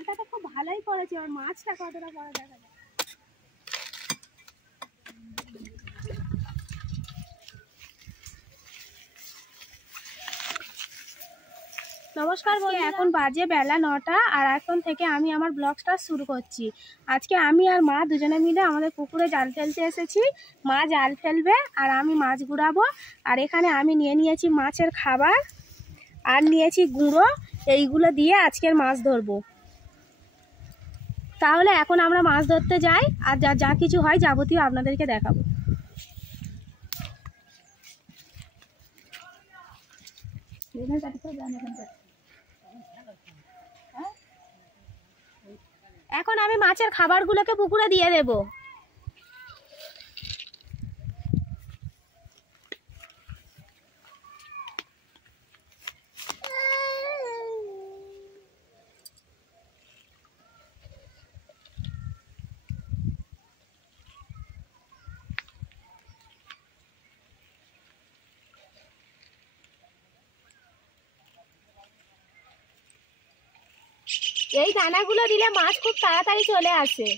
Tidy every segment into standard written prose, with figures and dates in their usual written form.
জালটা তো খুব ভালোই পড়েছে, আর মাছটা কতটা বড় দেখা যায়। নমস্কার বন্ধুরা, এখন বাজে বেলা 9টা, আর এখন থেকে আমি আমার ব্লগটা শুরু করছি। আজকে আমি আর মা দুজনে মিলে আমাদের পুকুরে জাল ফেলতে এসেছি। মা জাল ফেলবে আর আমি মাছ গুড়াবো। আর এখানে আমি নিয়ে নিয়েছি মাছের খাবার আর নিয়েছি গুঁড়ো, এইগুলো দিয়ে আজকের মাছ ধরবো। তাহলে এখন আমরা মাছ ধরতে যাই, আর যা কিছু হয় যাবতীয় আপনাদেরকে দেখাবো। এখন আমি মাছের খাবারগুলোকে পুকুরে দিয়ে দেব। এই দানাগুলো দিলে মাছ খুব তাড়াতাড়ি চলে আসে।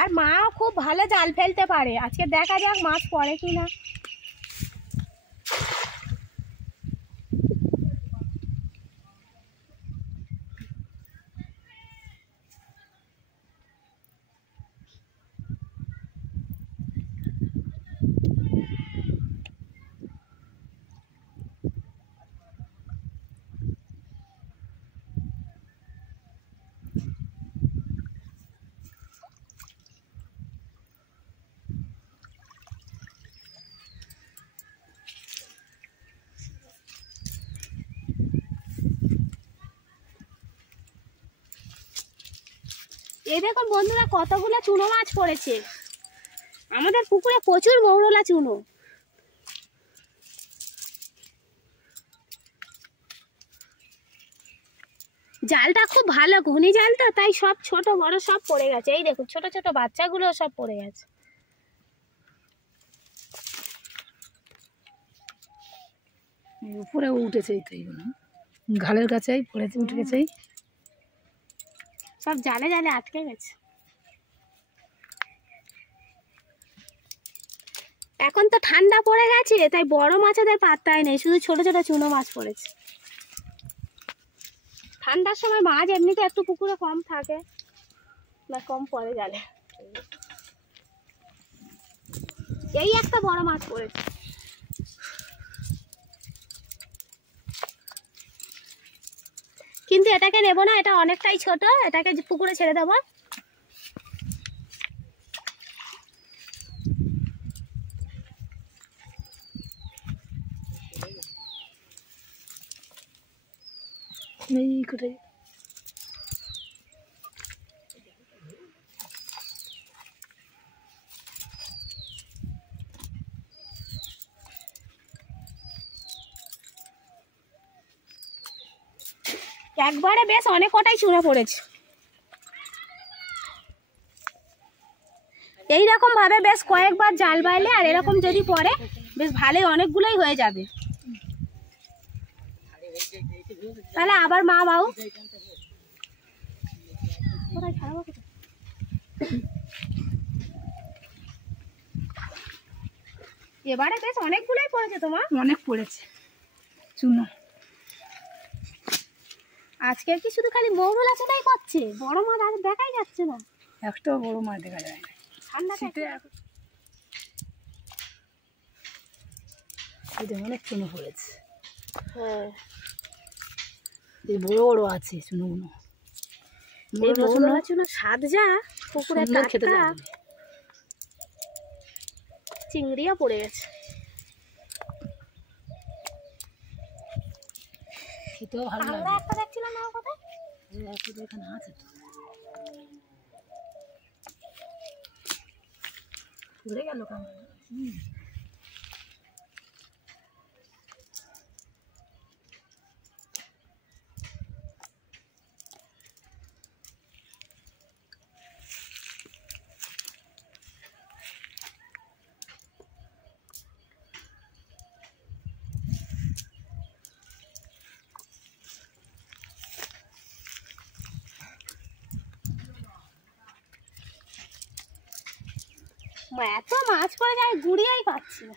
আর মাও খুব ভালো জাল ফেলতে পারে। আজকে দেখা যাক মাছ পড়ে কিনা। এই দেখুন বন্ধুরা, কতগুলো চুনো মাছ পড়েছে। আমাদের পুকুরে প্রচুর মৌরলা চুনো। জালটা খুব ভালো ঘুনি জাল তো, তাই সব ছোট বড় সব পড়ে গেছে। এই দেখুন ছোট ছোট বাচ্চাগুলো সব পড়ে গেছে। উপরে উঠেছে, ঘালের কাছে পড়েছে, উঠে গেছে, সব জালে জালে আটকে গেছে। এখন তো ঠান্ডা পড়ে গেছে, তাই বড় মাছেদের পাত্তাই নেই, শুধু ছোট ছোট চুনো মাছ পড়েছে। ঠান্ডার সময় মাছ এমনিতে একটু পুকুরে কম থাকে, না কম পড়ে জালে। এই একটা বড় মাছ পড়েছে। কিন্তু এটাকে নেব না, এটা অনেকটাই ছোট, এটাকে পুকুরে ছেড়ে দেবো। একবারে বেশ অনেক কটাই চুনো পড়েছে। এইরকম ভাবে বেশ কয়েকবার জাল বাইলে আর এরকম যদি পড়ে বেশ ভালোই অনেকগুলোই হয়ে যাবে। তাহলে আবার মা বাবু এবারে বেশ অনেকগুলোই পড়েছে। তোমার অনেক পড়েছে চুনো। আজকে কি শুধু খালি মৌরলা চুনাই করছে, বড় মাছ আর দেখাই যাচ্ছে না। একটাও বড় মাছ দেখা যায় না। অনেক চুনো পড়েছে। হ্যাঁ, এই বড় বড় আছে চুনোগুলো। মৌরলা চুনো স্বাদ যা, পুকুরে খেতে টাটকা। চিংড়িও পড়ে গেছে। খেতেও ভালো লাগে। একটা দেখছিলাম না কোথায়, এখানে আছে তো, ঘুরে গেল কামড়। এত মাছ পড়ে যায়, গুড়িয়াই পাচ্ছি না।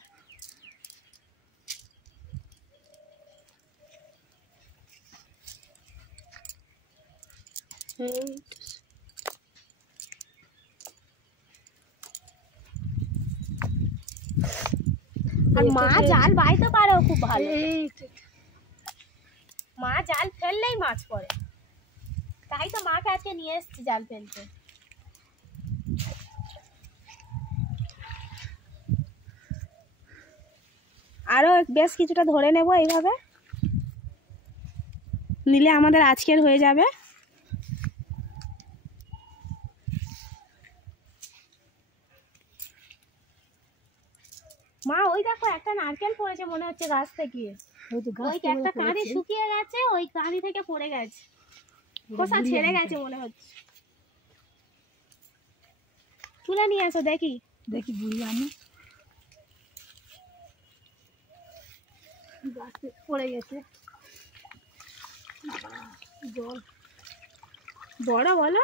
আর মা জাল বাইতে পারেও খুব ভালো। মা জাল ফেললেই মাছ পড়ে, তাই তো মাকে আজকে নিয়ে এসেছি জাল ফেলতে। আরো বেশ কিছুটা ধরে নেব, এইভাবে নিলে আমাদের আজকের হয়ে যাবে। মা ওই দেখো একটা নারকেল পড়েছে মনে হচ্ছে গাছ থেকে। ওই একটা কাঁদি শুকিয়ে গেছে, ওই কাঁদি থেকে পড়ে গেছে, খোসা ছেড়ে গেছে মনে হচ্ছে। তুলে নিয়ে এসো দেখি। দেখি বুড়ি আমি গাছে পড়ে গেছে। জল বড় বলো।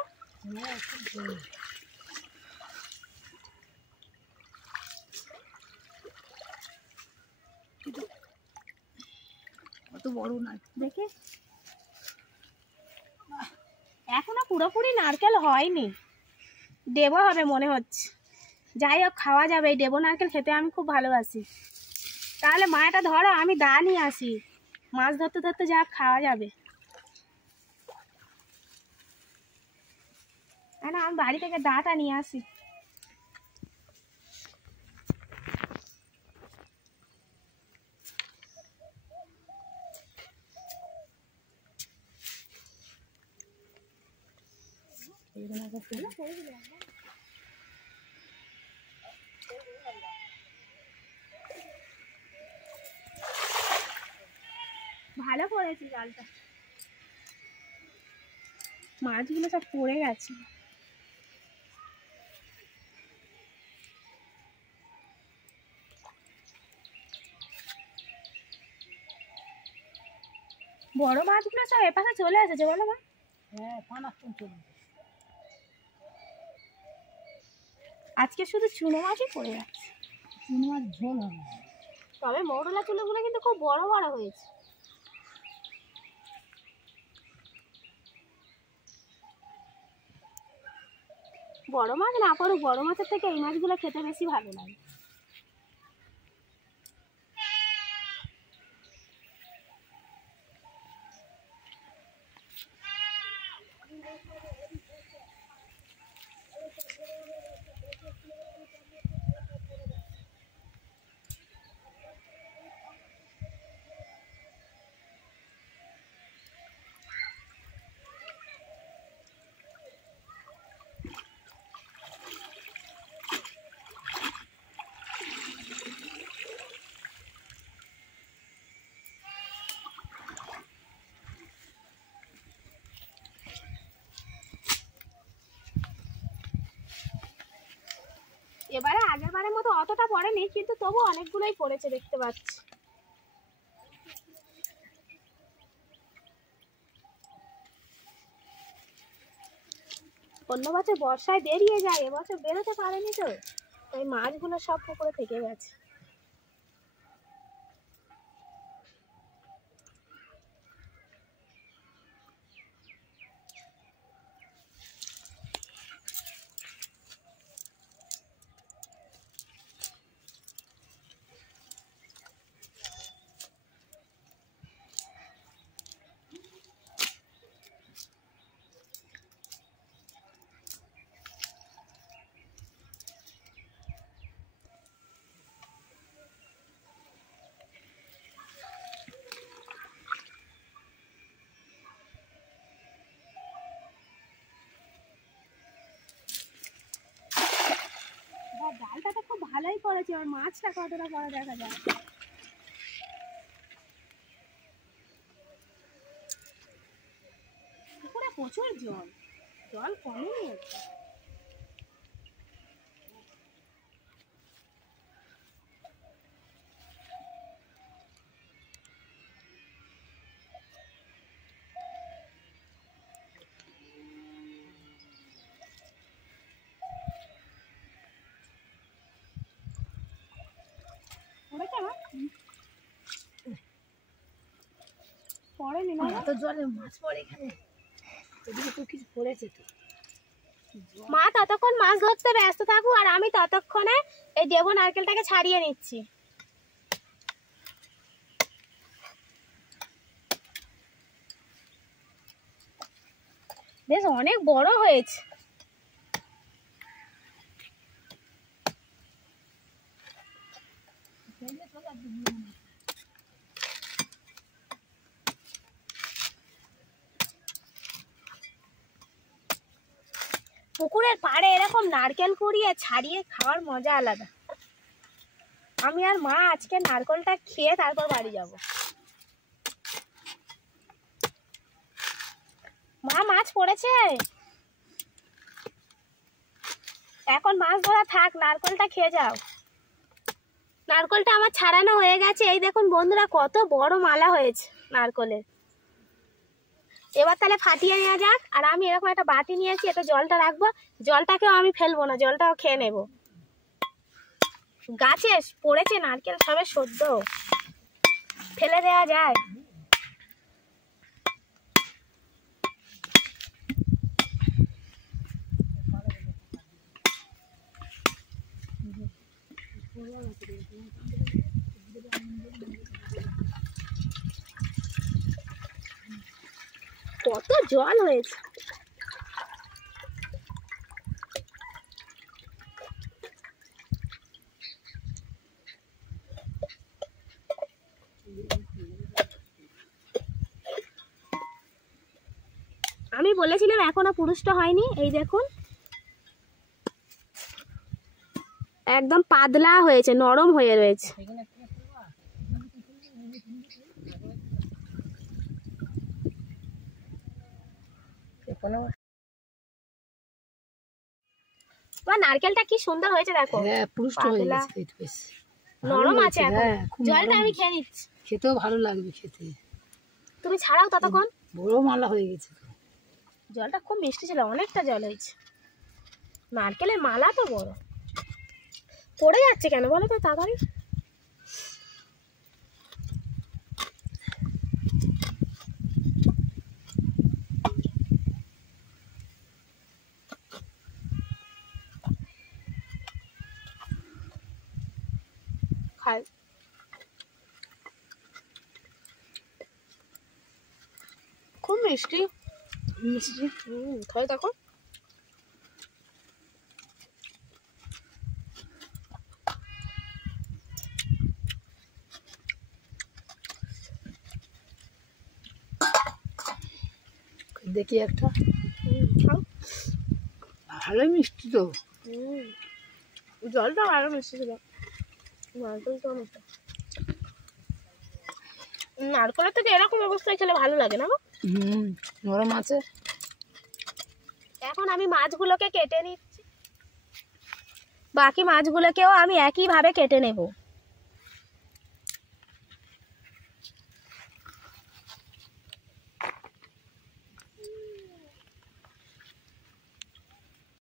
কত বড় না দেখে, এখনো পুরোপুরি নারকেল হয়নি, দেবো হবে মনে হচ্ছে। যাই হোক, খাওয়া যাবে। এই দেবো নারকেল খেতে আমি খুব ভালোবাসি। তাহলে মা এটা ধরো, আমি দা নিয়ে আসি, মাছ ধরতে ধরতে যা খাওয়া যাবে। না, আমি বাড়ি থেকে দাটা নিয়ে আসি। ভালো করেছি জালটা, মাছগুলো সব পড়ে গেছে। বড় মাছগুলো সব এপাশে চলে এসেছে বলো মা। হ্যাঁ, পানাক্ষণ চলে। আজকে শুধু চুনো মাছই পড়ে যাচ্ছে। চুনো মাছ ঝোল হবে, তবে মৌরলা চুনোগুলো কিন্তু খুব বড় বড় হয়েছে। বড় মাছ না পড়ুক, বড় মাছের থেকে এই মাছগুলো খেতে বেশি ভালো লাগে। এবারে আগের বারের মতো অতটা পড়েনি, কিন্তু তবু অনেকগুলোই পড়েছে দেখতে পাচ্ছি। অন্য বছর বর্ষায় বেরিয়ে যায়, এবছর বেরোতে পারেনি তো, তাই মাছগুলো সব পুকুরে থেকে গেছে। জালটা তো খুব ভালোই পড়েছে, আর মাছটা কতটা বড় দেখা যায়। পুকুরে প্রচুর জল, জল কমেনি। পড়েনি না তো জলে মাছ পড়ে এখানে, এদিকে তো কিছু পড়েছে তো। মা ততক্ষণ মাছ ধরতে ব্যস্ত থাকুক আর আমি ততক্ষণে এই দেবো নারকেলটাকে ছাড়িয়ে নিচ্ছি। বেশ অনেক বড় হয়েছে। পুকুরের পাড়ে এরকম নারকেল কুড়িয়ে ছাড়িয়ে খাওয়ার মজা আলাদা। আমি আর মা আজকে নারকেলটা খেয়ে তারপর বাড়ি যাব। মা মাছ পড়েছে, এখন মাছ ধরা থাক, নারকেলটা খেয়ে যাও। নারকেলটা আমার ছাড়ানো হয়ে গেছে। এই দেখুন বন্ধুরা কত বড় মালা হয়েছে নারকেলের। এবার তাহলে ফাটিয়ে নেওয়া যাক। আর আমি এরকম একটা বাটি নিয়েছি, এটা জলটা রাখবো। জলটাকেও আমি ফেলবো না, জলটাও খেয়ে নেব। গাছে পড়েছে নারকেল সবে সদ্য, ফেলে দেওয়া যায়? কত জল হয়েছে। আমি বলেছিলাম এখনো পুরুষটা হয়নি। এই দেখুন একদম পাতলা হয়েছে, নরম হয়ে রয়েছে। নারকেলটা কি সুন্দর হয়েছে দেখো। হ্যাঁ পুরুষটা হয়ে গেছে, বেশ নরম আছে এখন। জলটা আমি খেয়ে নিচ্ছি, খেতেও ভালো লাগবে খেতে। তুমি ছাড়াও ততক্ষণ। বড় মালা হয়ে গেছে তো। জলটা খুব মিষ্টি ছিল, অনেকটা জল হয়েছে। নারকেলের মালা তো বড়। পড়ে যাচ্ছে কেন বলো তো তাড়াতাড়ি। খাই খুব মিষ্টি মিষ্টি। খাই দেখো। দেখি একটা। খাও। ভালো মিষ্টি তো। জলটা আরো মিষ্টি ছিল। নারকেলটা মিষ্টি। নারকেলের থেকে এরকম অবস্থায় খেলে ভালো লাগে না? নরম আছে। এখন আমি মাছগুলোকে কেটে নিচ্ছি। বাকি মাছগুলোকেও আমি একইভাবে কেটে নেব।